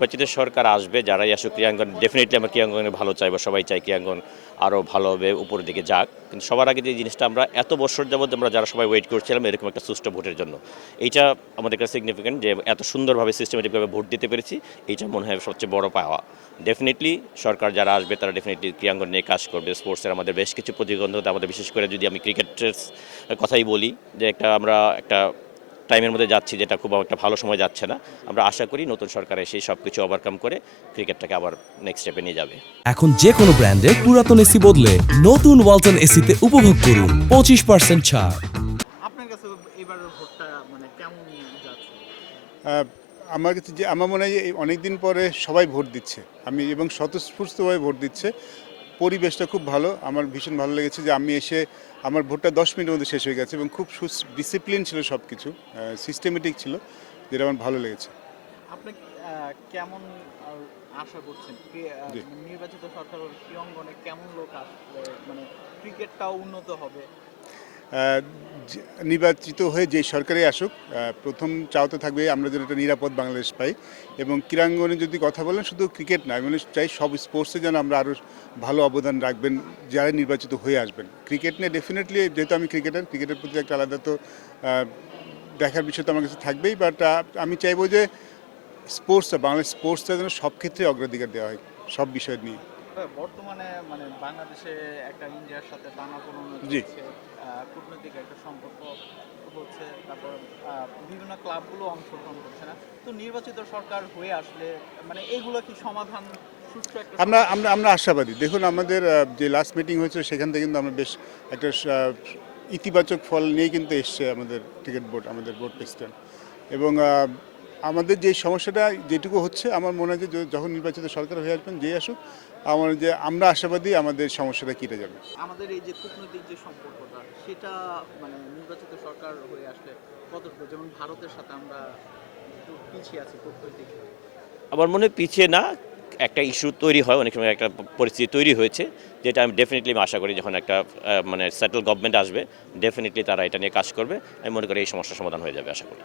নির্বাচিত সরকার আসবে, যারাই আসুক ক্রীড়াঙ্গন ডেফিনেটলি আমরা ক্রীড়াঙ্গনে ভালো চাইবো, সবাই চাই ক্রীড়াঙ্গন আরও ভালোভাবে উপরের দিকে যাক। কিন্তু সবার আগে যে জিনিসটা আমরা এত বছর যাবৎ আমরা যারা সবাই ওয়েট করছিলাম এরকম একটা সুষ্ঠু ভোটের জন্য, এইটা আমাদের কাছে সিগনিফিকেন্ট যে এত সুন্দরভাবে সিস্টেমেটিকভাবে ভোট দিতে পেরেছি। এইটা মনে হয় সবচেয়ে বড় পাওয়া। ডেফিনেটলি সরকার যারা আসবে তারা ডেফিনেটলি ক্রীড়াঙ্গন নিয়ে কাজ করবে। স্পোর্টসের আমাদের বেশ কিছু প্রতিবন্ধকতা, আমাদের বিশেষ করে যদি আমি ক্রিকেটের কথাই বলি, যে আমরা একটা টাইমের মধ্যে যাচ্ছি যেটা খুব একটা ভালো সময় যাচ্ছে না। আমরা আশা করি নতুন সরকার এসে সব কিছু ওভারকাম করে ক্রিকেটটাকে আবার নেক্সট স্টেপে নিয়ে যাবে। এখন যে কোনো ব্র্যান্ডের পুরাতন এসি বদলে নতুন ওয়ালটন এসিতে উপভোগ করুন 25% ছাড়। আপনার কাছে এবারের ভোটটা মানে কেমন যাচ্ছে? আমার কাছে যে আমার মনে হয় যে অনেক দিন পরে সবাই ভোট দিচ্ছে, এবং স্বতঃস্ফূর্তভাবে ভোট দিচ্ছে। পরিবেশটা খুব ভালো, আমার ভীষণ ভালো লেগেছে যে আমি এসে আমার ভোটটা 10 মিনিটের মধ্যে শেষ হয়ে গেছে এবং খুব ডিসিপ্লিন ছিল, সব কিছু সিস্টেমেটিক ছিল, যেটা আমার ভালো লেগেছে। আপনি কেমন আশা করছেন জি। নির্বাচিত সরকার ক্রীড়াঙ্গনে কেমন লোক আসলে মানে ক্রিকেটটাও উন্নত হবে? আহ, নির্বাচিত হয়ে যে সরকারে আসুক, প্রথম চাওতে থাকবে আমরা যেন একটা নিরাপদ বাংলাদেশ পাই। এবং ক্রীড়াঙ্গনে যদি কথা বলেন, শুধু ক্রিকেট না, আমি চাই সব স্পোর্টসে যেন আমরা আরও ভালো অবদান রাখবেন যারা নির্বাচিত হয়ে আসবেন। ক্রিকেট নিয়ে ডেফিনেটলি, যেহেতু আমি ক্রিকেটের প্রতি একটা আলাদা তো দেখার বিষয় তো আমার কাছে থাকবেই, বাট আমি চাইবো যে বাংলাদেশ স্পোর্টসটা যেন সব ক্ষেত্রে অগ্রাধিকার দেওয়া হয়, সব বিষয় নিয়ে। বর্তমানে মানে বাংলাদেশে একটা ইন্ডিয়ার সাথে টানাপোড়েন জি। চলছে, কূটনৈতিক একটা সম্পর্ক হচ্ছে, তারপর বিভিন্ন ক্লাবগুলো অংশগ্রহণ করছে না। তো নির্বাচিত সরকার হয়ে আসলে মানে এইগুলো কি সমাধান সুষ্ঠু একটা আমরা আমরা আমরা আশাবাদী। দেখুন, আমাদের যে লাস্ট মিটিং হয়েছে সেখান থেকে কিন্তু আমরা বেশ একটা ইতিবাচক ফল নিয়ে কিন্তু এসছে আমাদের ক্রিকেট বোর্ড, আমাদের বোর্ড প্রেসিডেন্ট। এবং আমাদের যে সমস্যাটা যেটুকু হচ্ছে, আমার মনে হয় যে যখন নির্বাচিত সরকার হয়ে আসবেন, যে আসুক, আমরা আশাবাদী আমাদের সমস্যাটা কেটে যাবে। আমাদের এই যে কূটনৈতিক যে সম্পর্কটা সেটা মানে নির্বাচিত সরকার হয়ে আসলে কতটুকু, যেমন ভারতের সাথে আমরা একটু পিছিয়ে আছি কূটনৈতিক। আমার মনে হয় পিছিয়ে না, একটা ইস্যু তৈরি হয়, অনেক সময় একটা পরিস্থিতি তৈরি হয়েছে, যেটা আমি ডেফিনেটলি আশা করি যখন একটা মানে সেটেল গভর্নমেন্ট আসবে ডেফিনেটলি তারা এটা নিয়ে কাজ করবে। আমি মনে করি এই সমস্যার সমাধান হয়ে যাবে আশা করি।